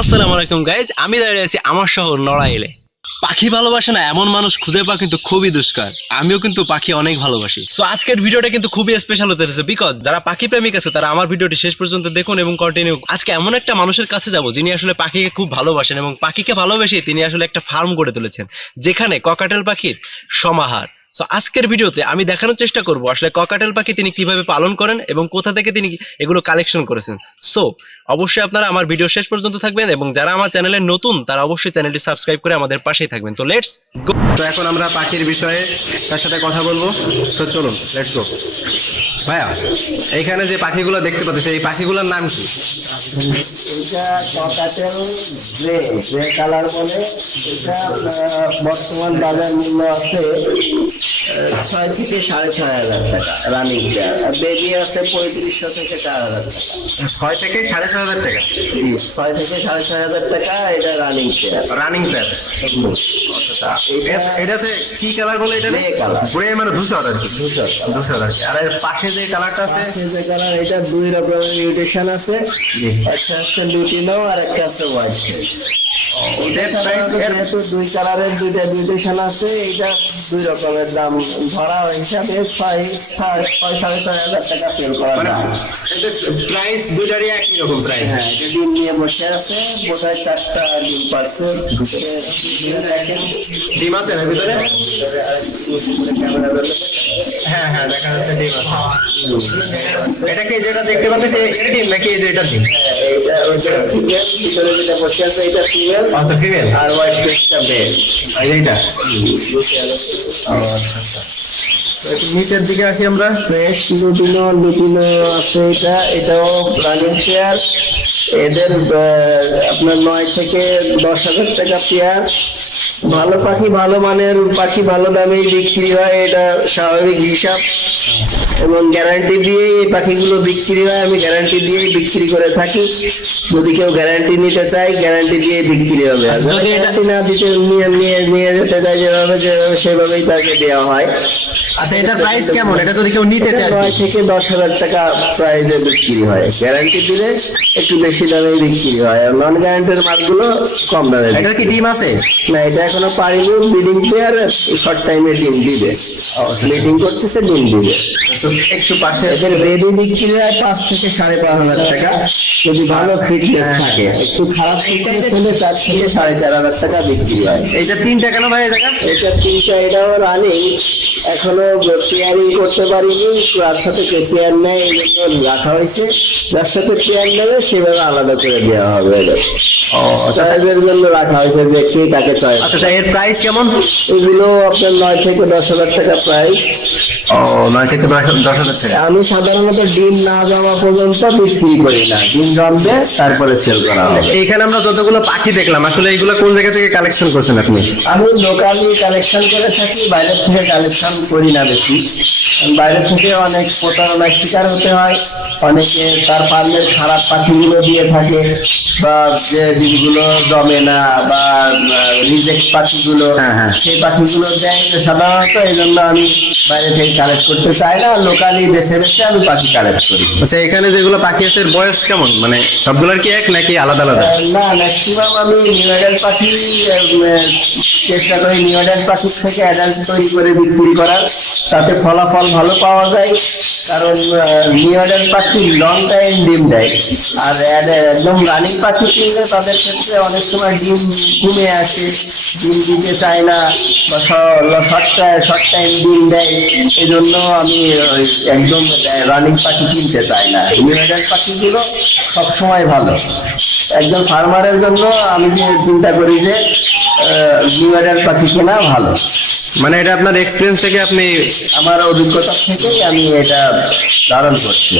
আসসালামু আলাইকুম গাইজ, আমি দাঁড়িয়ে আছি আমার শহর নড়াইলে। পাখি ভালোবাসে না এমন মানুষ খুঁজে পাওয়া কিন্তু খুবই দুষ্কর। আমিও কিন্তু পাখি অনেক ভালোবাসি। সো আজকের ভিডিওটা কিন্তু খুবই স্পেশাল হতে চলেছে, বিকজ যারা পাখি প্রেমিক আছে তারা আমার ভিডিওটি শেষ পর্যন্ত দেখুন এবং কন্টিনিউ। আজকে এমন একটা মানুষের কাছে যাব যিনি আসলে পাখিকে খুব ভালোবাসেন এবং পাখিকে ভালোবেসে তিনি আসলে একটা ফার্ম গড়ে তুলেছেন যেখানে ককাটেল পাখির সমাহার। সো আজকের ভিডিওতে আমি দেখানোর চেষ্টা করব আসলে ককাটেল পাখি তিনি কিভাবে পালন করেন এবং কোথা থেকে তিনি এগুলো কালেকশন করেছেন। সো অবশ্যই আপনারা আমার ভিডিও শেষ পর্যন্ত থাকবেন এবং যারা আমার চ্যানেলে নতুন তারা অবশ্যই চ্যানেলটি সাবস্ক্রাইব করে আমাদের পাশেই থাকবেন। তো লেটস গো। তো এখন আমরা পাখির বিষয়ে তার সাথে কথা বলবো। সো চলুন লেটস গো। ভাইয়া, এইখানে যে পাখিগুলো দেখতে পাচ্ছি এই পাখিগুলোর নাম কি? এটা ককাটেল গ্রে কালার বলে। এটা বর্তমান বাজার মূল্য আছে 6 থেকে 6,500 টাকা রানিং পেয়ার, আর বেবি আছে 3500 থেকে 4,000 টাকা। 6 থেকে 6,500 টাকা? জি, 6 থেকে 6,500 টাকা এটা রানিং পেয়ার। Running pad. এটা কি কালার বলে? এটা গ্রে কালার। গ্রে মানে ধূসর আর কি। ধূসর ধূসর আর কি। আর এর পাশে যে কালারটা আছে যে কালার, এটা 2 রকমের মিউটেশন আছে। একটা আছে লুটিনো আর একটা আছে হোয়াইট ফেস। যেহেতু 2 কালারের 2টা মিউটেশন আছে, এটা 2 রকমের দাম ধরা হিসাবে 6,500 টাকা সেল করা যায়। প্রাইস দুটারই একই রকম প্রাইস? হ্যাঁ, এটা ডিম নিয়ে বসে আছে, বোধহয় 4টা ডিম পারছে। ভিতরে দেখেন ডিম আছে এর ভিতরে? ক্যামেরা ধরলে হ্যাঁ হ্যাঁ, দেখা যাচ্ছে ডিম আছে। এটা কি যেটা দেখতে পাচ্ছি এটা ডিম নাকি এই যে এটা ডিম? এটা ওইটা ফিমেল, ভিতরে যেটা বসে আছে এটা ফিমেল। আচ্ছা, ফিমেল। আর হোয়াইট ফেসটা মেল। আর এইটা নিচের দিকে আসি আমরা। ফ্রেশ লুটিনো আছে। এটাও রানিং পেয়ার। এদের আপনার 9 থেকে 10,000 টাকা পেয়ার। ভালো পাখি, ভালো মানের পাখি ভালো দামেই বিক্রি হয়, এটা স্বাভাবিক হিসাব। এবং গ্যারান্টি দিয়েই এই পাখিগুলো বিক্রি হয়, আমি গ্যারান্টি দিয়েই বিক্রি করে থাকি। যদি কেউ গ্যারান্টি নিতে চায়, গ্যারান্টি দিয়ে বিক্রি হবে। আর যদি গ্যারান্টি না দিতে নিয়ে যেতে চায় যেভাবে সেভাবেই তাকে দেওয়া হয়। আচ্ছা, এটার প্রাইস কেমন? এটা যদি কেউ নিতে চায়? 9 থেকে 10,000 টাকা প্রাইজে বিক্রি হয়। গ্যারান্টি দিলে একটু বেশি দামে বিক্রি হয়, আর নন গ্যারান্টির মালগুলো কম দামে। এটা কি ডিম আছে? না, এটা এখনো পারিনি। ব্রিডিং পেয়ার, শর্ট টাইমে ডিম দিবে। ব্রিডিং করতেছে, ডিম দিবে। একটু পাশে এদের বেবি বিক্রি হয় 5 থেকে 5,500 টাকা, যদি ভালো ফিটনেস থাকে। একটু খারাপ ফিটনেস হলে 4 থেকে 4,500 টাকা বিক্রি হয়। এইটা 3টা কেন ভাই? এই জায়গা এটা 3টা, এটাও রানিং, এখনো পেয়ারিং করতে পারিনি। তার সাথে পেয়ার নেয় এই জন্য রাখা হয়েছে। যার সাথে পেয়ার নেবে সেভাবে আলাদা করে দেওয়া হবে। চয়েসের জন্য রাখা হয়েছে যে কে তাকে চয়েস। আচ্ছা, এর প্রাইস কেমন? এগুলো আপনার 9 থেকে 10,000 টাকা প্রাইস। 9 থেকে 10,000 টাকা। আমি সাধারণত ডিম না জমা পর্যন্ত বিক্রি করি না, ডিম জমবে তারপরে সেল করা হবে। এইখানে আমরা যতগুলো পাখি দেখলাম, আসলে এইগুলো কোন জায়গা থেকে কালেকশন করছেন আপনি? আমি লোকালি কালেকশন করে থাকি, বাইরের থেকে কালেকশন করি না বেশি। বাইরে থেকে অনেক প্রতারণার শিকার হতে হয়। অনেকে তার ফার্মের খারাপ পাখিগুলো দিয়ে থাকে, বা যে ডিমগুলো জমে না, বা রিজেক্ট পাখিগুলো, সেই পাখিগুলো দেয় সাধারণত। এই জন্য আমি বাইরে থেকে কালেক্ট করতে চাই না, লোকালি বেছে বেছে আমি পাখি কালেক্ট করি। আচ্ছা, এখানে যেগুলো পাখি আছে এর বয়স কেমন? মানে সবগুলোর কি এক নাকি আলাদা আলাদা? না, ম্যাক্সিমাম আমি নিউ অ্যাডাল্ট পাখি চেষ্টা করি নিউ অ্যাডাল্ট পাখির থেকে অ্যাডাল্ট তৈরি করে বিক্রি করার, তাতে ফলাফল ভালো পাওয়া যায়। কারণ নিউ অ্যাডাল্ট পাখি লং টাইম ডিম দেয়, আর একদম রানিং পাখি কিনলে তাদের ক্ষেত্রে অনেক সময় ডিম কমে আসে, ডিম দিতে চায় না, বা শর্ট টাইম ডিম দেয়। এই জন্য আমি একদম রানিং পাখি কিনতে চাই না। নিউ অ্যাডাল্ট পাখিগুলো সবসময় ভালো। একজন ফার্মারের জন্য আমি যে চিন্তা করি যে নিউ অ্যাডাল্ট পাখি কেনা ভালো। মানে এটা আপনার এক্সপিরিয়েন্স থেকে আপনি? আমার অভিজ্ঞতা থেকেই আমি এটা ধারণ করছি।